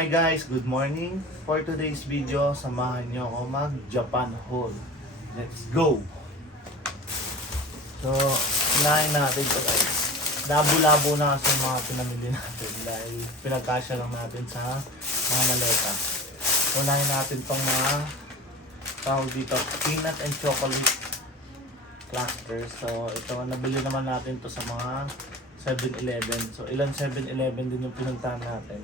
Hi guys, good morning. For today's video, samahan nyo ako mag-Japan haul. Let's go! So, unahin natin ito guys. Labo-labo na kasi yung mga pinamili natin dahil pinagkasya lang natin sa mga maleta. Unahin natin itong mga tawag dito, peanut and chocolate cluster. So, ito, nabili naman natin to sa mga 7-Eleven. So, ilang 7-Eleven din yung pinuntahan natin.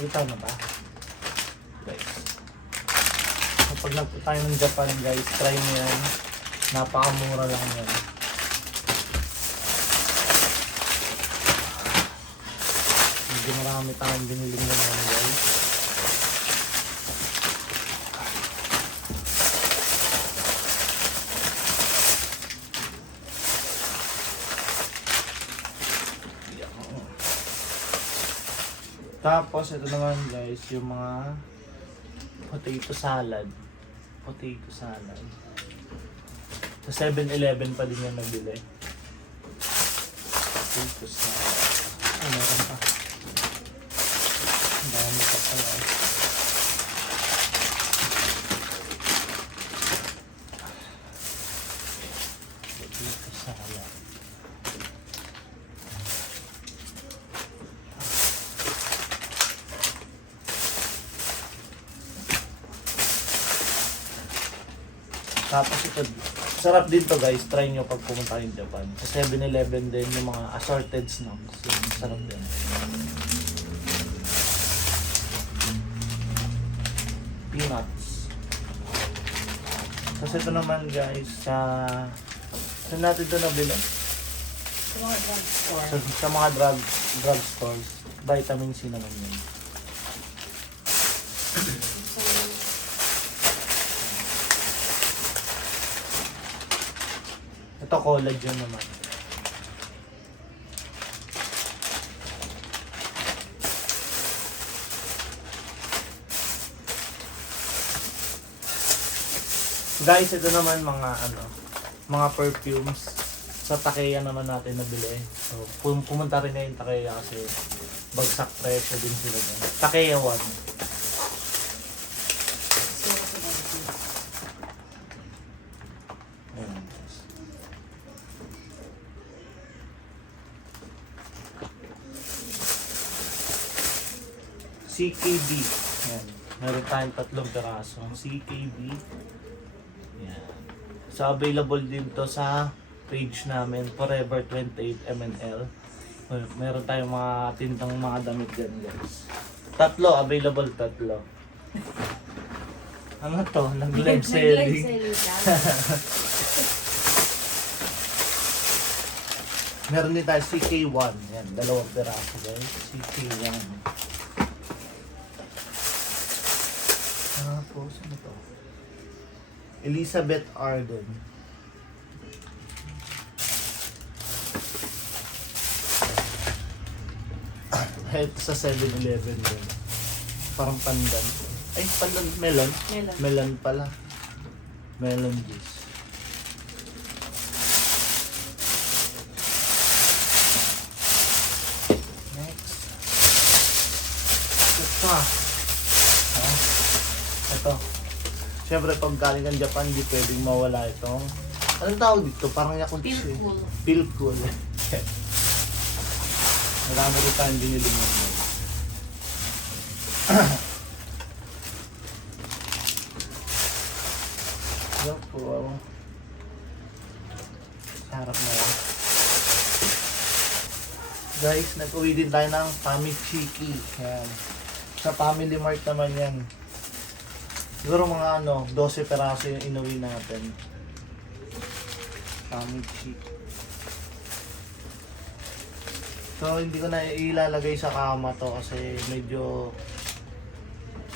Kita na ba? Guys. So, pag nagpunta tayo ng Japan guys, try nyo yan. Napakamura lang yan. Medyo marami tayong biniling naman guys. Tapos, ito naman guys, yung mga potato salad. Potato salad. Sa 7-Eleven pa din yan nabili. Potato salad. Ah, meron pa. Ang dami pa pala. Potato salad. Tapos ito, sarap din to guys, try nyo pag pumunta kayo Japan. Sa 7-Eleven din yung mga assorted snacks, yun, sarap din. Peanuts. Tapos ito naman guys, saan natin ito nabili? Sa mga drugstore. Sa mga drugstores, vitamin C naman yun. Ito collagen naman. Guys, ito naman mga mga perfumes. Sa Takea naman natin nabili. So, pumunta rin ngayon Takea kasi bagsak presyo din sila dun. Takea 1. CKB. Yan. Meron tayong 3 pirasong CKB. Yan. So, available din to sa page namin, Forever 28 MNL. Meron tayong mga tindang mga damit dyan, guys. 3, available 3. Ano to? Nag-live selling. Meron din tayo CK1. Yan, 2 piraso, guys. CK1. Tapos, ano to? Elizabeth Arden. Ito sa 7-Eleven din. Parang pandan. Ay, pandan. Melon? Melon pala. Melon juice. Next. Ito ito. Siyempre, pag galing ng Japan, hindi pwedeng mawala itong... Anong tawag dito? Parang yakult siya. Pilcool. Pilcool. Marami rin tayong biniling mo. Yan po. Sarap na yan. Guys, nag-uwi din tayo ng Famichiki. Yan. Sa Family Mart naman yan. Siguro mga 12 peraso yung inuwi natin. Famichiki. So, hindi ko na ilalagay sa kama to kasi medyo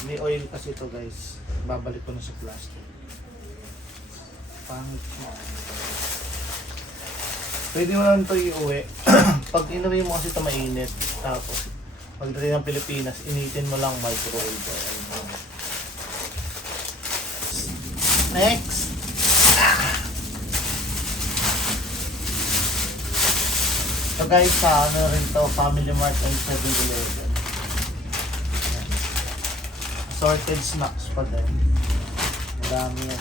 may oil kasi to guys. Babalik ko na sa plastic. Famichiki. Pwede mo lang ito iuwi. Pag inuwi mo kasi ito mainit. Tapos, pagdating ng Pilipinas, initin mo lang microwave. Next. So guys, sa ano rin to, Family Mart and 7-Eleven. Yan. Assorted snacks pa din. Madami yan.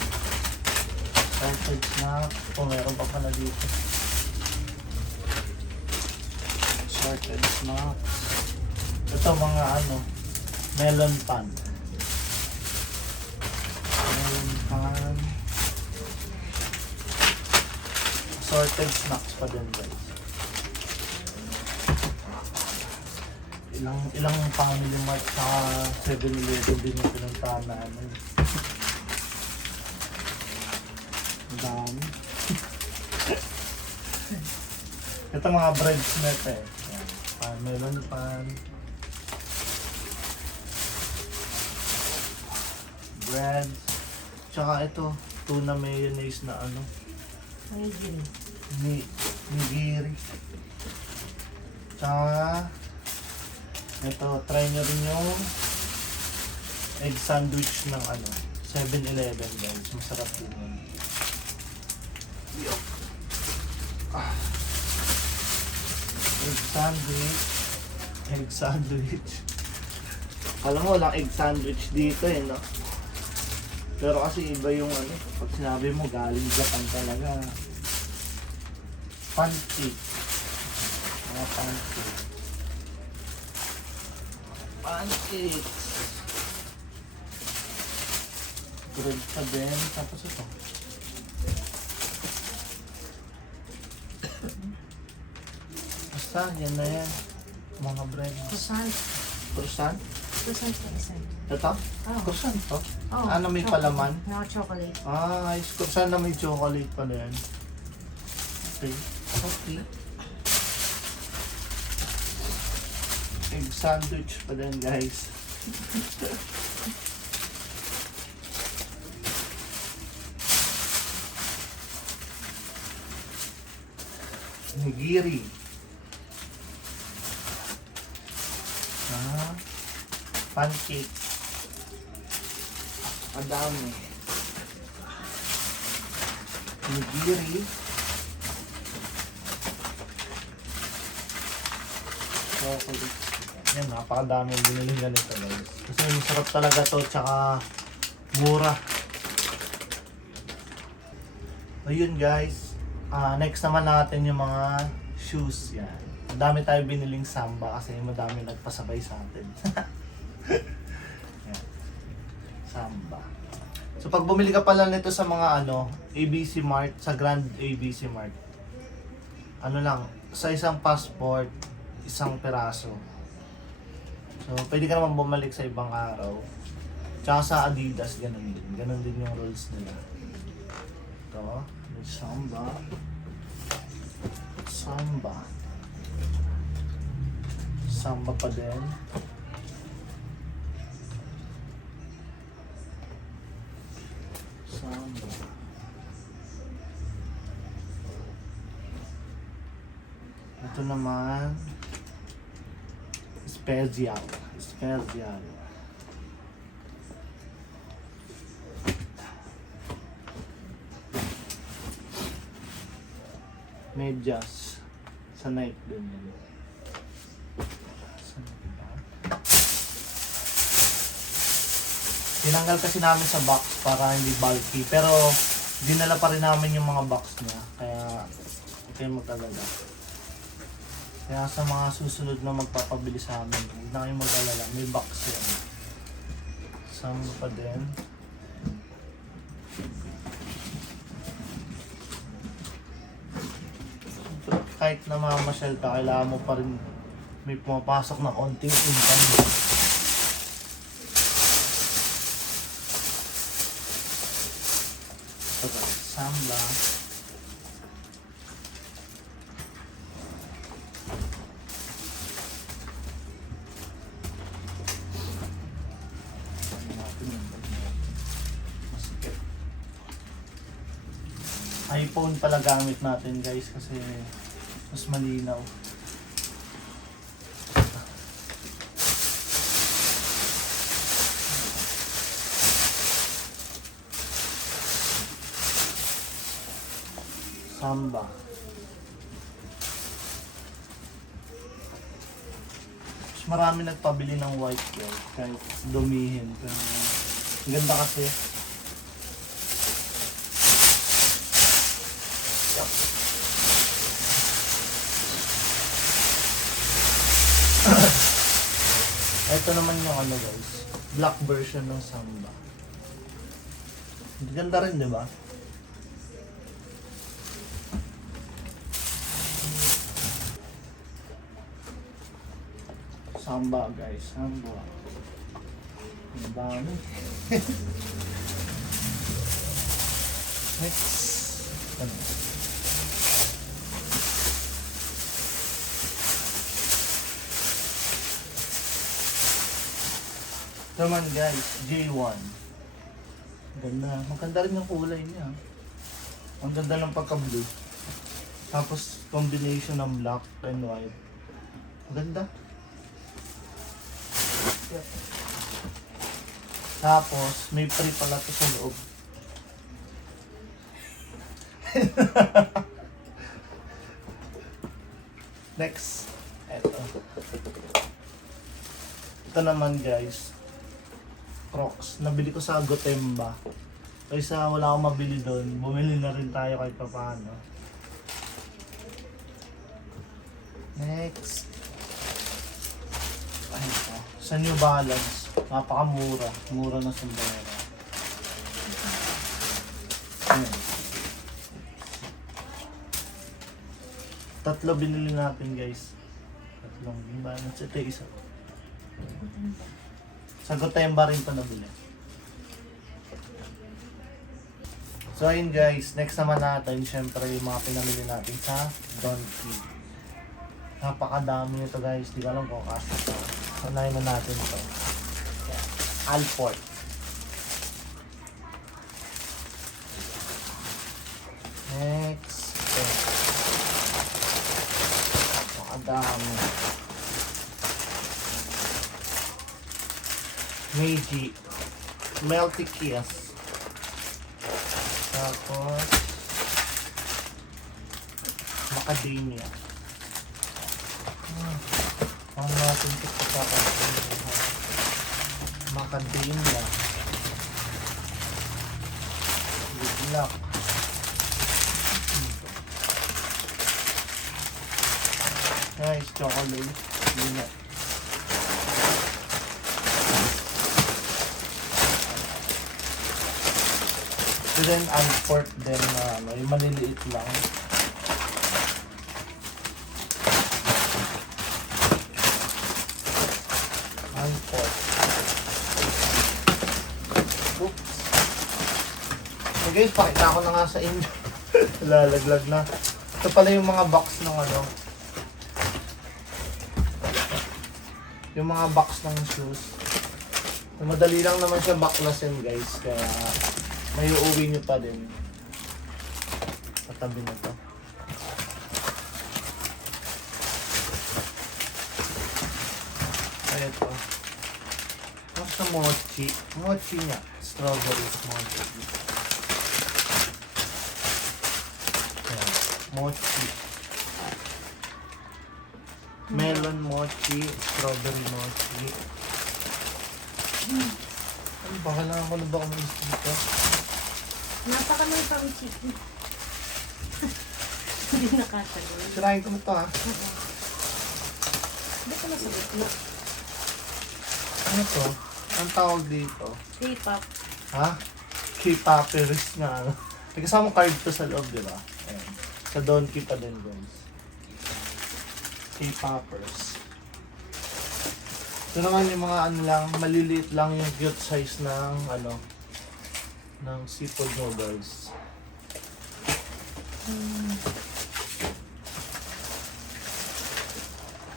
Assorted snacks. Oh, meron pa pala dito. Assorted snacks. Ito mga ano, melon pan. Melon pan. Assorted snacks pa din guys. Ilang Family Mart sa 7-Eleven din yung pinuntahan namin. Ang dami. Ito mga breads net eh. Yan. Pan, melon pan. Bread. Tsaka ito, tuna mayonnaise na ano. Nigiri. Tsaka ito, try nyo rin yung egg sandwich ng ano, 7-Eleven guys. Masarap din yun. Egg sandwich. Egg sandwich. Alam mo, walang egg sandwich dito eh, no? Pero kasi iba yung ano, pag sinabi mo galing Japan talaga. Pancake. Mga pancake. Pancake. Bread pa din. Tapos ito. Basta, yan na yan. Mga bread. Croissant. Croissant? Croissant na isa. Ito? Oh. Croissant to? Oh, Ano, may palaman? Mga chocolate. Ah, ayos. Croissant na may chocolate pala yan. Okay. Okay. Egg sandwich pa din guys. Nigiri. Ah, pancake. Madami. Nigiri. Chocolate. Yan, napakadami biniling ganito guys. Kasi masarap talaga to, tsaka mura. Ayun guys. Next naman natin yung mga shoes. Yan. Madami tayo biniling Samba kasi madami nagpasabay sa atin. Yan. Samba. So pag bumili ka pala nito sa mga ano, ABC Mart, sa Grand ABC Mart, ano lang, sa isang passport, isang peraso. So, pwede ka naman bumalik sa ibang araw. Tsaka sa Adidas, ganun din. Ganun din yung rules nila. Ito, may Samba. Samba. Samba pa din. Samba. Ito naman, Special. Special. Medyas. Sa night din yun. Tinanggal kasi namin sa box para hindi bulky. Pero dinala pa rin namin yung mga box niya. Kaya huwag kayong mag-alala. Kaya sa mga susunod na magpapabili sa amin, huwag na kayong mag-alala. May box yan. Samba pa din. Kahit na mamasyal ka, kailangan mo pa rin may pumapasok na konting income. Samba. iPhone pala gamit natin guys kasi mas malinaw. Samba. marami nagpabili ng white guys, kahit dumihin. Pero, ang ganda kasi. Yup. Ito naman yung ano guys, black version ng Samba. Ganda rin, di ba? Samba guys, Samba. Ang dami. Next. Ano? Naman guys, J1. Ganda. Maganda rin yung kulay niya. Ang ganda ng pagka-blue. Tapos combination ng black and white. Ganda. Tapos may free pala to sa loob. Next. Ito naman guys, Crocs. Nabili ko sa Gotemba. Kaysa wala akong mabili doon, bumili na rin tayo kahit papaano. Next. Ay, ito. Sa New Balance. Napakamura. Mura na sandalera. Ayan. Tatlo binili natin guys. Tatlong New Balance. Ito isa. Sa Gotemba rin pa nabili. So ayun guys, next naman natin, syempre yung mga pinamili natin sa Donkey. Napakadami nito guys, di ko alam kung kasi ito. Unahin na natin ito. Alfort. Next. Ito. Napakadami. Meiji. Melty Kiss. Tapos Macadamia. Ang natin ito sa Macadamia. Good luck. Nice chocolate. Yun. So then, Alfort din na yung maliliit lang. Alfort. Oops. So guys, pakita ko na nga sa inyo. Lalaglag na. Ito pala yung mga box ng ano. Yung mga box ng shoes. So, madali lang naman siya baklasin guys. Kaya may uuwi nyo pa din. Patabi na to. Ay, ito. Tapos sa mochi. Mochi niya. Strawberry mochi. Ayan. Mochi. Melon mochi. Strawberry mochi. Ay, baka lang ako na baka may dito. Nasa ka may pang chicken. Hindi nakatagal. Sirahin ko na to ha. Hindi ko nasagot na. Ano to? Ang tawag dito? K-pop. Ha? K-poppers na ano. May kasama card to sa loob, di ba? Ayan. Sa Donkey pa din, guys. K-poppers. Ito naman yung mga ano lang, maliliit lang yung cute size ng ano, ng seafood noodles.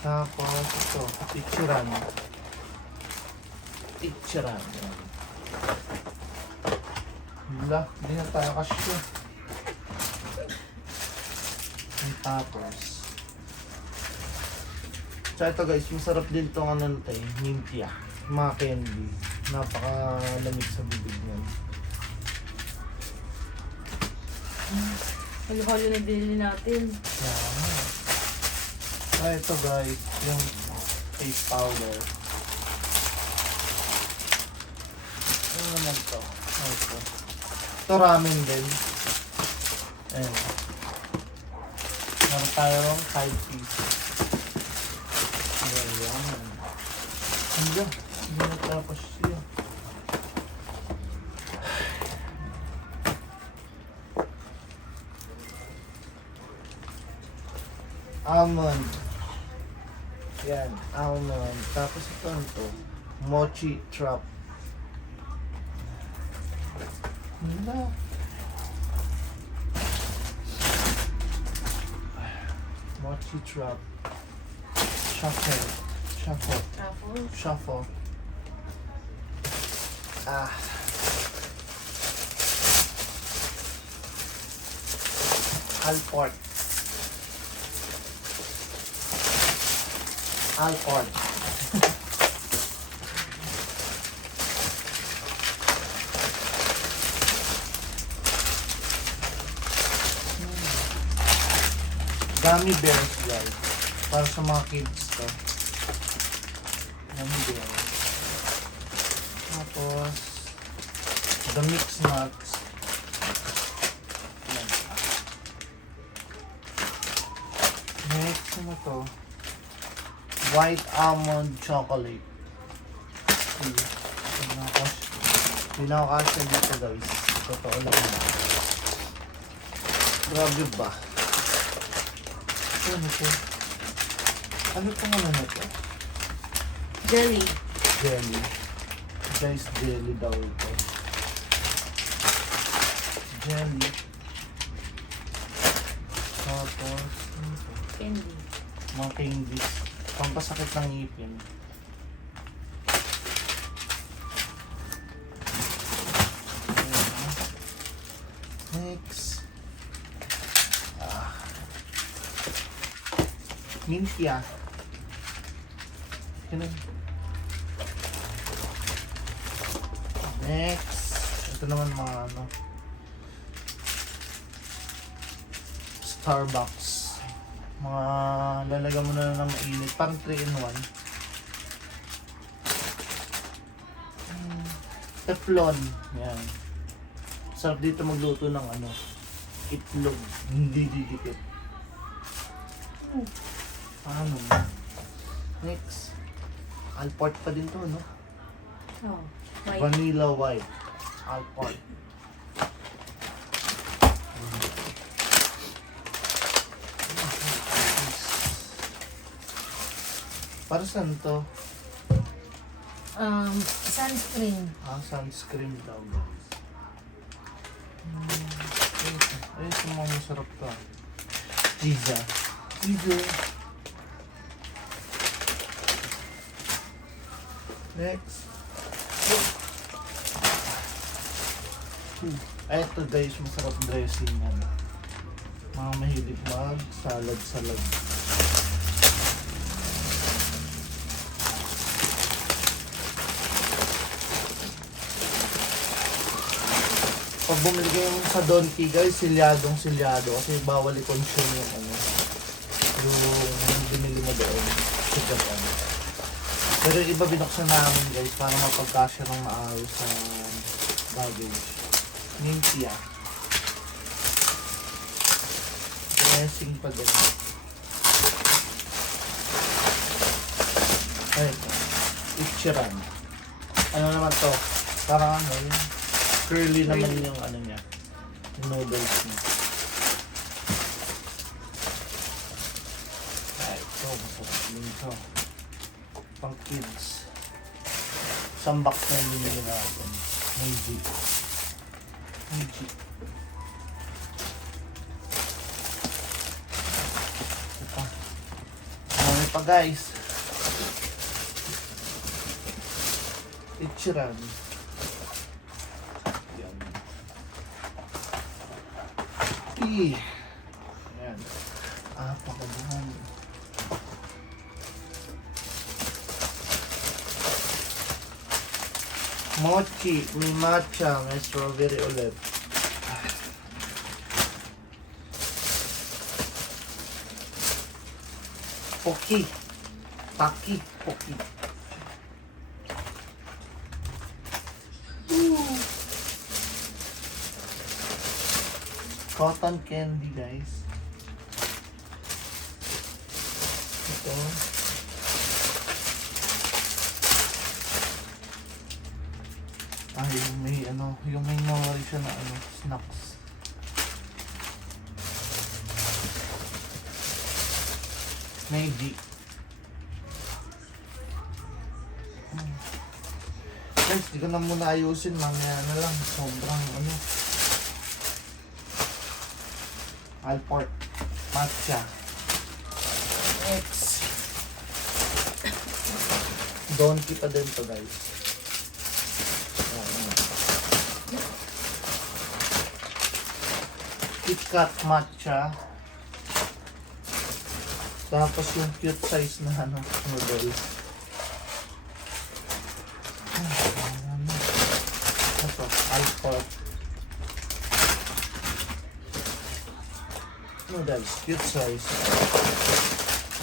Tapos ito, Ichiran. Ichiran. Wala, hindi na tayo kasya. Tapos so ito guys, masarap din itong ano natin, Nintya. Mga candy. Napaka-lamig sa bibig niyan. Halo-halo na binili natin. Ito guys, yung face powder. Ano naman to? Ito. Ito ramen din. Ayan. Meron tayong 5 pieces. Ayan. Hindi. Hindi natapos siya. Almond. Yan, almond. Tapos ito. Mochi trap. Wala. Mochi trap. Shuffle. Tapos, Shuffle. Ah. Alport. Alport. Gummy bears, guys. Para sa mga kids to. Gummy bears. Tapos, the mixed nuts. Yan. Next, ano to? White almond chocolate. Hindi na ako kasya dito, guys. Totoo lang na. Grabe ba? Ano to? Ano to naman na to? jelly. Jelly. Guys, jelly daw ito. Jelly. Tapos, ano to? Candy. Mga candies. Pampasakit ng ngipin. Next. Mintia. Next. Ito naman mga ano. Starbucks. Mga lalagyan mo na ng mainit. Parang 3-in-1. Teflon. Yan. Sarap dito magluto ng ano. Itlog. Hindi didikit. Ano? Next. Alport pa din to, no? Oh, white. Vanilla white. Alport. Para saan to? Sunscreen. Sunscreen daw. Ay, ito mga masarap to. Pizza. Next. Ay, ito guys, masarap dressing yan. Mga mahilig salad. Pag bumili kayo sa Donkey guys, silyado kasi bawal i-consume yung ano, yung binili mo doon sa Japan. Pero yung iba binuksan namin guys para mapagkasya ng maayos sa baggage. Mintia. Dressing pa din. Ay, ito. Ichiran. Ano naman to? Parang ano yun? Curly naman yung ano niya. Yung noodles niya. Ay, ito. Masarap din ito. Pang kids. Isang box na yung binili natin. May G. Ito. Marami pa guys. Ichiran. Yan. Yan. Pakabuhan. Mochi, may matcha, may strawberry ulit. Pocky. Taki Poki. Cotton candy, guys. Ito. Yung may yung may memory siya na snacks. Maybe. Guys, di ko na muna ayusin, mamaya na lang. Sobrang Alport matcha X Donkey pa din to, guys. KitKat matcha, tapos yung cute size na noodles. Ito, Alport noodles, cute size.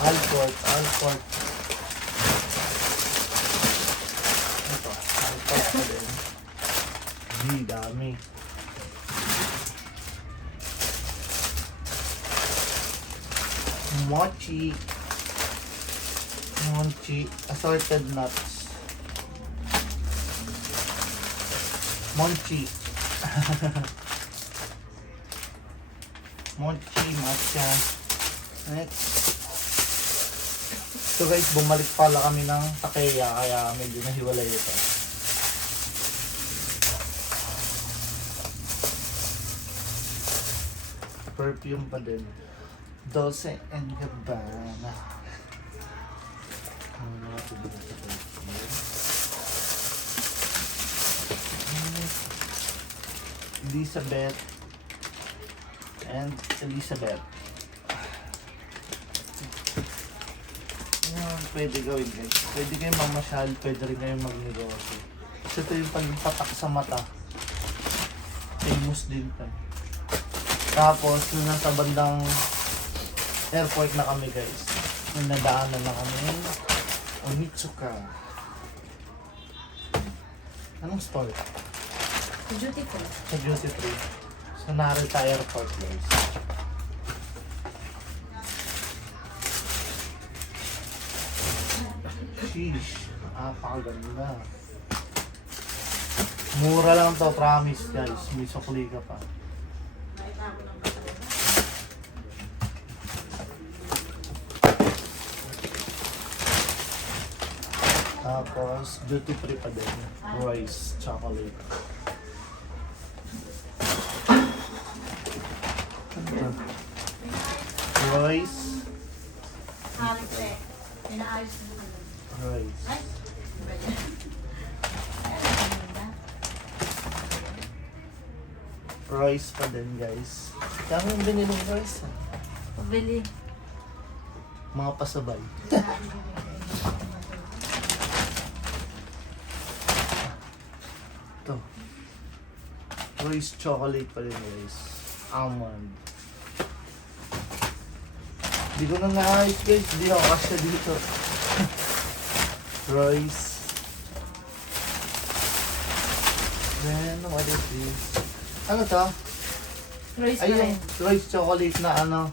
Alport. Ito, Alport pa din. Dami. Mochi, assorted nuts. Mochi. Mochi matcha. Next. So guys, bumalik pala kami ng Takaya, kaya medyo nahiwalay ito. Perfume pa din. Dolce and Gabbana. Elizabeth and Elizabeth. Pwede gawin, guys. Pwede kayong mamasyal, pwede rin kayong magnegosyo. Kasi ito yung pampatak sa mata. Famous din pa. Tapos, nung nasa bandang airport na kami, guys, nung nadaanan na kami Onitsuka. Anong store? Duty free. Sa duty free. Sa Narita Airport, guys. Sheesh. Napakaganda. Mura lang to, promise, guys. May sukli ka pa. Tapos, duty free pa din. Royce chocolate. Royce. Royce. Royce pa din, guys. Kaya yung binilong Royce, ha? Pabili. Mga pasabay. Ito. Royce chocolate pa rin, guys. Almond. Hindi ko na naayos, guys. Hindi ako kasya dito. Royce. Then, what is this? Ano to? Royce pa Ay, rin. yung Royce chocolate na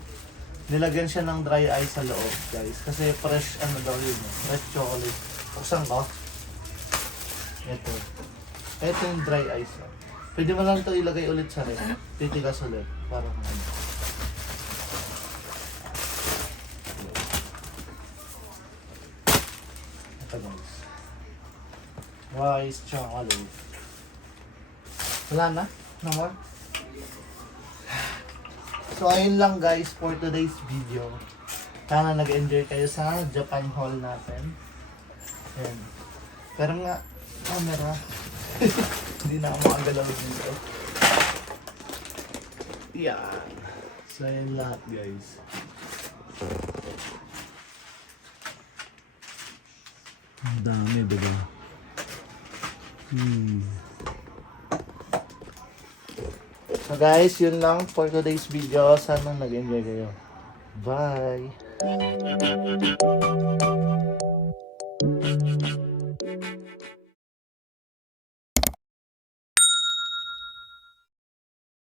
nilagyan siya ng dry ice sa loob, guys. Kasi fresh, daw yun. Fresh chocolate. Buksan ko. Ito. Ito yung dry ice. Pwede mo lang ito ilagay ulit sa ref. Titigas ulit. Parang ito, guys. Royce chocolate. Wala na? No more? So, ayun lang, guys, for today's video. Sana nag-enjoy kayo sa Japan haul natin. Ayan. Pero nga, camera. Hindi na ako makagalaw dito. Yan. So, ayun lahat, guys. Ang dami, diba? So guys, yun lang for today's video. Sana nag-enjoy kayo. Bye!